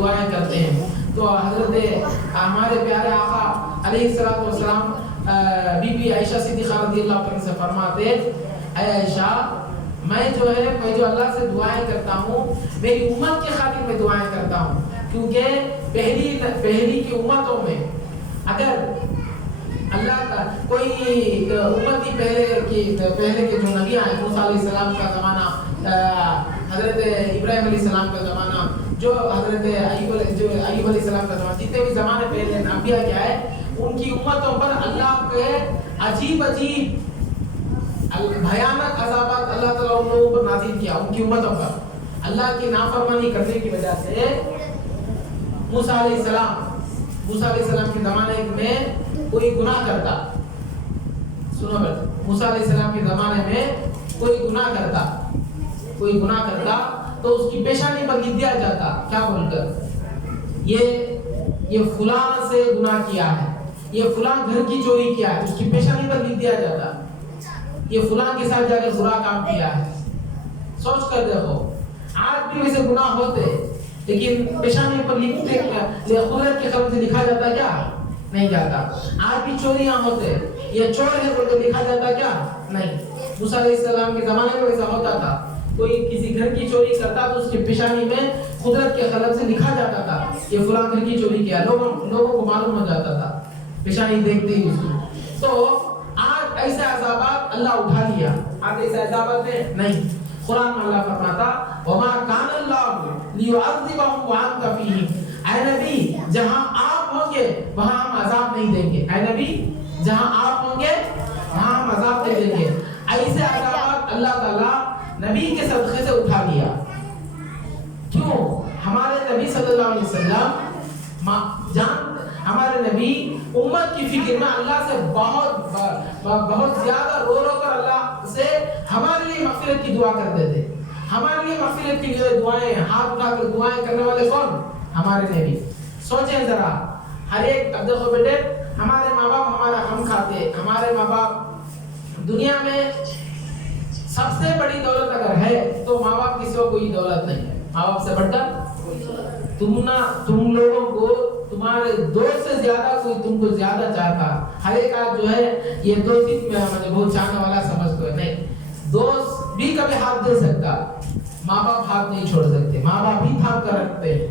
دعائیں کرتے ہیں. تو حضرت ہمارے پیارے آقا علیہ الصلوۃ والسلام بی بی عائشہ صدیقہ رضی اللہ عنہا سے فرماتے ہیں اے عائشہ میں جو اللہ سے دعائیں کرتا ہوں میری امت کی خاطر میں دعائیں کرتا ہوں, کیونکہ پہلی کی امتوں میں اگر اللہ کا کوئی امتی پہلے کے جو نبی آئے موسیٰ علیہ السلام کا زمانہ, حضرت ابراہیم علیہ السلام کا زمانہ, جو حضرت ایوب علیہ السلام کا زمانہ, جتنے بھی زمانے پہلے انبیاء کیا ہے ان کی امتوں پر اللہ کے عجیب بھیانک عذابات اللہ تعالیٰ ان لوگوں پر نازل کیا. ان کی امتوں پر اللہ کی نافرمانی کرنے کی وجہ سے موسیٰ علیہ السلام کے زمانے میں کوئی گناہ کرتا, سنو بس, موسیٰ علیہ السلام کے زمانے میں کوئی گناہ کرتا تو اس کی پیشانی پر لکھ دیا جاتا, کیا بول کر یہ فلاں سے گناہ کیا ہے, یہ فلاں گھر کی چوری کیا ہے, اس کی پیشانی پر لکھ دیا جاتا یہ فلاں کے ساتھ جا کے برا کام کیا ہے. سوچ کر دیکھو آج بھی ویسے گناہ ہوتے لیکن پیشانی پر لکھتے قدرت کے قلم سے لکھا جاتا کیا نہیں جاتا. آج بھی چوریاں ہوتے, یہ چور ہے بول کے لکھا جاتا کیا نہیں. موسیٰ علیہ السلام کے زمانے میں ویسا ہوتا تھا, کوئی کسی گھر کی چوری کرتا تو اس کی پیشانی میں قدرت کے قلم سے لکھا جاتا تھا یہ فلاں گھر کی چوری کیا, لوگوں کو معلوم ہو جاتا تھا پیشانی دیکھتے ہی اس کی. تو آج ایسے عذابات اللہ اٹھا لیا, آج ایسے عذابات نہیں. قرآن میں اللہ فرماتا وما کان اللہ لیعذبہم وانت فیہم, اے نبی جہاں آپ ہوں گے وہاں ہم عذاب نہیں دیں گے. اے نبی جہاں آپ ہوں گے وہاں ہم عذاب نہیں دیں گے. ایسے عذابات اللہ تعالیٰ نبی کے صدقے سے اٹھا لیا. کیوں؟ ہمارے نبی صلی اللہ علیہ وسلم ہمارے نبی امت کی فکر میں اللہ سے بہت زیادہ رو کر اللہ سے ہمارے لیے مغفرت کی دعا کرتے تھے. ہمارے لیے مغفرت کی دعائیں, ہاتھ اٹھا کر دعائیں کرنے والے کون؟ ہمارے نبی. سوچیں ذرا, ہر ایک, اب دیکھو بیٹے ہمارے ماں باپ ہمارا غم کھاتے, ہمارے ماں باپ دنیا میں سب سے بڑی دولت اگر ہے تو ماں باپ کی سوا کوئی دولت نہیں ہے. ماں باپ سے بڑھ کر تم لوگوں کو تمہارے دوست سے زیادہ کوئی تم کو زیادہ چاہتا. ہر ایک آج جو ہے یہ دوست مجھے بہت چاہنے والا سمجھتا ہے, نہیں, دوست بھی کبھی ہاتھ دے سکتا, ماں باپ ہاتھ نہیں چھوڑ سکتے. ماں باپ ہی تھام کر رکھتے ہیں.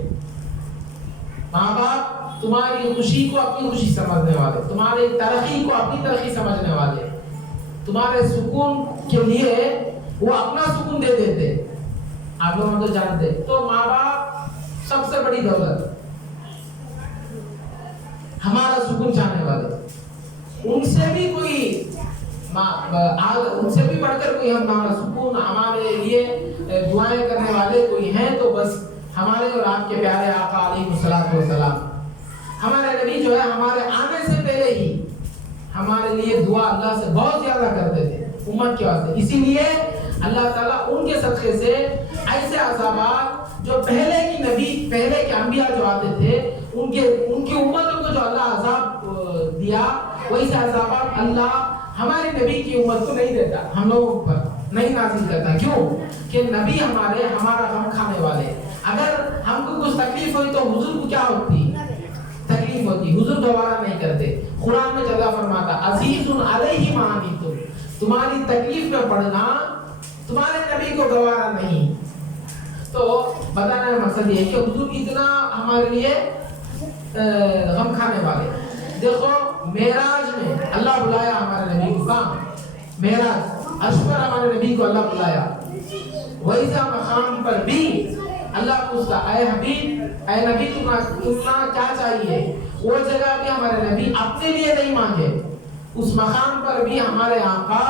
ماں باپ تمہاری خوشی کو اپنی خوشی سمجھنے والے, تمہاری ترقی کو اپنی ترقی سمجھنے والے, تمہارے سکون کے لیے وہ اپنا سکون دے دیتے. آپ لوگ تو جانتے. تو ماں باپ سب سے بڑی دولت, ہمارا سکون چاہنے والے, ان سے بھی بڑھ کر کوئی ہمارا سکون, ہمارے لیے دعائیں کرنے والے کوئی ہیں تو بس ہمارے اور آپ کے پیارے آقا علیہ الصلوۃ والسلام. ہمارے نبی جو ہے ہمارے آنے سے پہلے ہی ہمارے لیے دعا اللہ سے بہت زیادہ کرتے تھے امت کے واسطے. اسی لیے اللہ تعالیٰ ان کے صدقے سے ایسے عذابات جو پہلے کے انبیاء جو آتے تھے ان کی امتوں کو جو اللہ عذاب دیا, ویسے عذابات اللہ ہمارے نبی کی امت کو نہیں دیتا, ہم لوگوں پر نہیں نازل کرتا. کیوں کہ نبی ہمارا غم کھانے والے. اگر ہم کو کچھ تکلیف ہوئی تو حضور کو کیا ہوتی تکلیف ہوتی, حضور دوبارہ نہیں کرتے. قرآن میں اللہ فرماتا عزیز علیہ ما عنتم, تمہاری تکلیف میں پڑنا تمہارے نبی کو گوارا نہیں. تو بتانے کا مقصد یہ ہے کہ حضور اتنا ہمارے لیے غم کھانے والے. دیکھو معراج میں اللہ بلایا ہمارے نبی کو, کہاں معراج عرش پر ہمارے نبی کو اللہ بلایا. ویسا مقام پر بھی اللہ پوچھتا اے حبیب اے نبی تمہیں کیا چاہیے. وہ جگہ بھی ہمارے نبی اپنے لیے نہیں مانگے, اس مقام پر بھی ہمارے آقا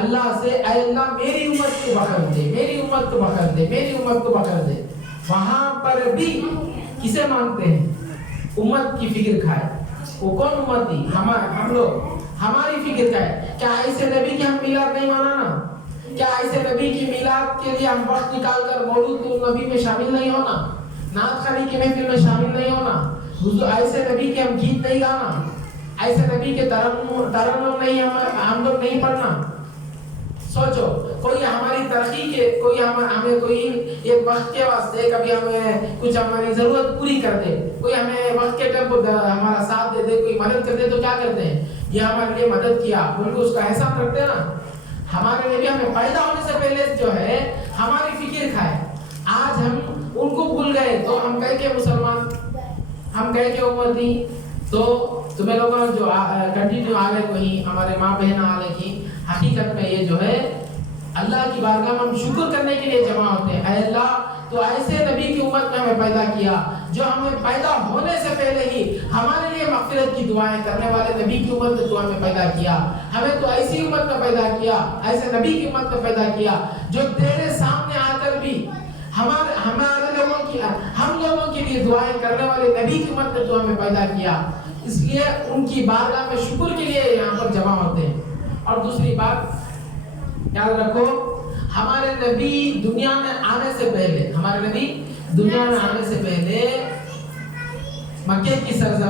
اللہ سے اے اللہ میری امت کو بخش دے, میری امت کو بخش دے, میری امت کو بخش دے. وہاں پر بھی کسے مانگتے ہیں؟ امت کی فکر کھائے. وہ کون امت تھی؟ ہم لوگ, ہماری فکر کھائے. کیا ایسے نبی کی ہم میلاد نہیں منانا؟ کیا ایسے نبی کی میلاد کے لیے ہم وقت نکال کر مولود نبی میں شامل نہیں ہونا, نعت خوانی کی محفل میں شامل نہیں ہونا, ایسے نبی کے ہم گیت نہیں گانا, ایسے نبی کے ترنم نہیں ہم لوگ نہیں پڑھنا؟ سوچو کوئی ہماری ترقی کے کوئی ہمیں کوئی ایک وقت کے واسطے کبھی ہمیں کچھ ہماری ضرورت پوری کر دے، کوئی ہمیں وقت کے ٹائم پر ہمارا ساتھ دے دے، کوئی مدد کر دے تو کیا کرتے ہیں؟ یہ ہمارے لیے مدد کیا، بلکہ اس کا احسان رکھتے ہیں نا. ہمارے لیے بھی ہمیں پیدا ہونے سے پہلے جو ہے ہماری فکر کھائے. آج ہم ان کو بھول گئے تو ہم کہیں کہ مسلمان، ہم کہیں کہ امتی. تو تمہیں لوگوں جو کنٹینیو آ گئے کوئی ہمارے ماں بہن آ گئے کی حقیقت میں یہ جو ہے اللہ کی بارگاہ میں ہم شکر کرنے کے لیے جمع ہوتے ہیں. اے اللہ تو ایسے نبی کی امت میں ہمیں پیدا کیا جو ہمیں پیدا ہونے سے پہلے ہی ہمارے لیے مغفرت کی دعائیں کرنے والے نبی کی امت میں تو ہمیں پیدا کیا. ہمیں تو ایسی امت میں پیدا کیا، ایسے نبی کی امت میں پیدا کیا جو تیرے سامنے آ کر بھی ہم لوگوں کے لیے دعائیں کرنے والے نبی کی امت میں تو ہمیں پیدا کیا. اس لیے ان کی بارگاہ میں شکر کے لیے یہاں پر جمع ہوتے ہیں. اور دوسری بات یاد رکھو، ہمارے نبی دنیا میں آنے سے پہلے مکے کی سرزمین